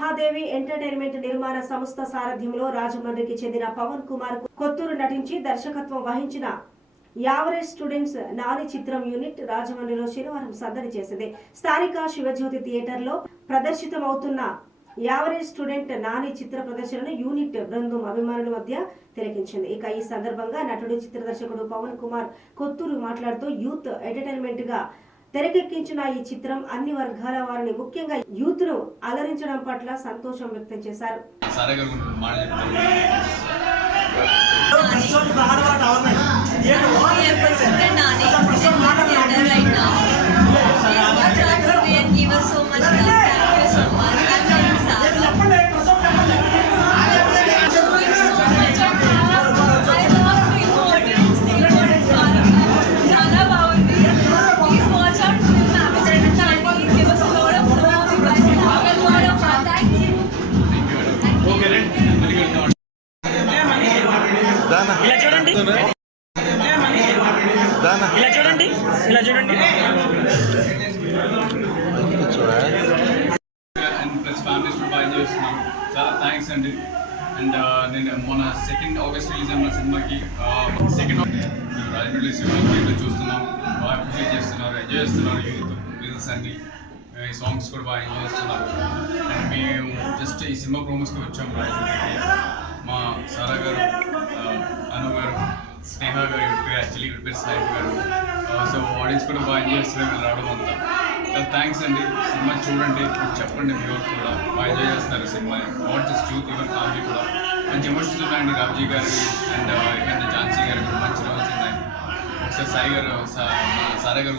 మహాదేవి entertainment నిర్మాణ సంస్థ సారథ్యంలో రాజమండ్రికి చెందిన పవన్ కుమార్ కొత్తూరు నటించి దర్శకత్వం వహించిన యావరేజ్ స్టూడెంట్స్ నాని చిత్రం యూనిట్ రాజమండ్రిలో శనివారం సందడి చేసింది. స్థానిక శివజ్యోతి థియేటర్లో ప్రదర్శితమవుతున్న యావరేజ్ స్టూడెంట్ నాని చిత్ర ప్రదర్శనను యూనిట్ బృందం అభిమానుల మధ్య తిలకించింది. ఇక ఈ సందర్భంగా నటుడు చిత్ర దర్శకుడు పవన్ కుమార్ కొత్తూరు మాట్లాడుతూ యూత్ ఎంటర్టైన్మెంట్ గా తెరకెక్కించిన ఈ చిత్రం అన్ని వర్గాల వారిని ముఖ్యంగా యూత్ ను అలరించడం పట్ల సంతోషం వ్యక్తం చేశారు. ఇలా చూడండి, ఇలా చూడండి, ఇలా చూడండి. ప్లస్ ఫ్యామిలీస్ బాగా ఎంజాయ్ చేస్తున్నాం. చాలా థ్యాంక్స్ అండి. అండ్ నేను మొన్న 2 ఆగస్ట్ రిలీజ్ అయిన సినిమాకి 2 రాజమండ్రి సినిమా చూస్తున్నాం. బాగా అప్రిషియేట్ చేస్తున్నారు, ఎంజాయ్ చేస్తున్నారు. యూత్ బిజినెస్ అన్ని ఈ సాంగ్స్ కూడా బాగా ఎంజాయ్ చేస్తున్నారు. అండ్ మేము జస్ట్ ఈ సినిమా ప్రోమోస్కి వచ్చాము రాజమండ్రికి. మా సారా గారు, అను గారు, స్నేహ గారు యాక్చువల్లీ పేరు స్నేహ గారు. సో ఆడియన్స్ కూడా బాగా ఎంజాయ్ చేస్తున్నారు రావడం అంతా. థ్యాంక్స్ అండి. సినిమా చూడండి, చెప్పండి, వ్యూవర్ కూడా బాగా ఎంజాయ్ చేస్తారు సినిమాని. Not just youth, even family కూడా. మంచి ఎమోషన్స్ ఉన్నాయండి రామ్జీ గారి అండ్ ఝాన్సీ గారి మంచి రోల్స్ ఉన్నాయి. ఒకసారి సాయి గారు, సారా గారు